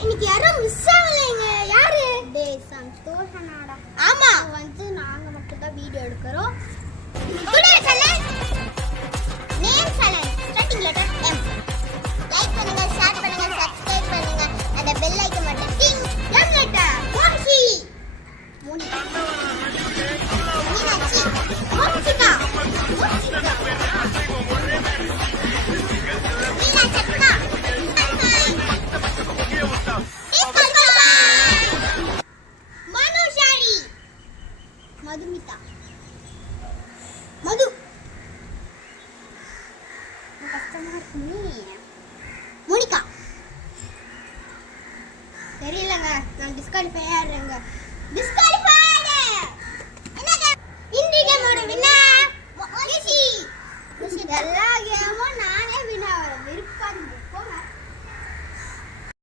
இன்னைக்கு யாரும் மிஸ் ஆகலைங்க. யாரு? டேய் சந்தோஷனாடா. ஆமா வந்து நாங்க மட்டும் தான் வீடியோ எடுக்கறோம். Today challenge name challenge starting letter M. Like பண்ணுங்க, ஷேர் பண்ணுங்க, சப்ஸ்கிரைப் பண்ணுங்க. அந்த பெல் ஐகான் மட்டும் டிங். M letter Mokshi. மோனிகா. மீனாட்சி. மோக்ஷிகா. மோக்ஷிகா. மீனாட்சி. மனுஷாரி. மதுமிதா. மது. கஷ்டமா இருக்குமே. மோனிகா. தெரியலங்க, நான் டிஸ்குவாலிஃபை ஆறேங்க. டிஸ்குவாலிஃபைட். என்னங்க? இன்றைக்கு நம்மளோட வின்னர் மோனிஷி. இதெல்லாம்